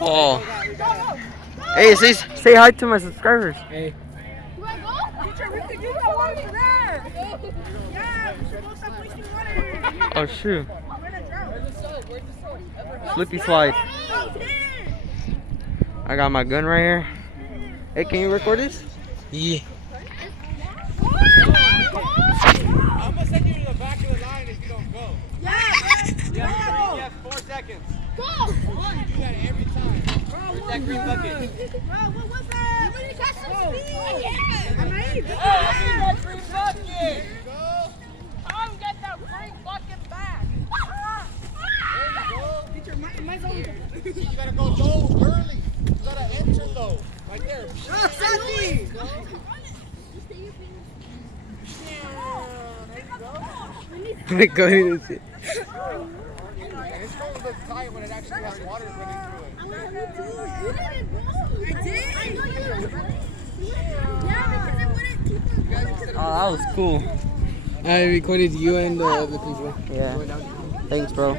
Oh. Hey, say hi to my subscribers. Hey. You wanna go? Teacher, we could use the water for there. Yeah, we should go stop wasting water. Oh shoot. We're gonna drown. Where's the soap? Where's the soap? Slippy slide. I got my gun right here. Hey, can you record this? Yeah. I'm gonna send you to the back of the line if you don't go. You have 4 seconds. Go! You do that every time. Where's that green bucket? Bro, what was that? You need to catch some speed. I'm ready. That green bucket! There you go. Come get that green bucket back. There you go. My zone. You gotta go low early. You gotta enter low. Right there. Sandy! Wait, go ahead. And it's going to look tight when it actually has water running through it. I did? I know you. Yeah, because it wouldn't keep on going. Oh, that was cool. I recorded you and the other people. Yeah. Thanks, bro.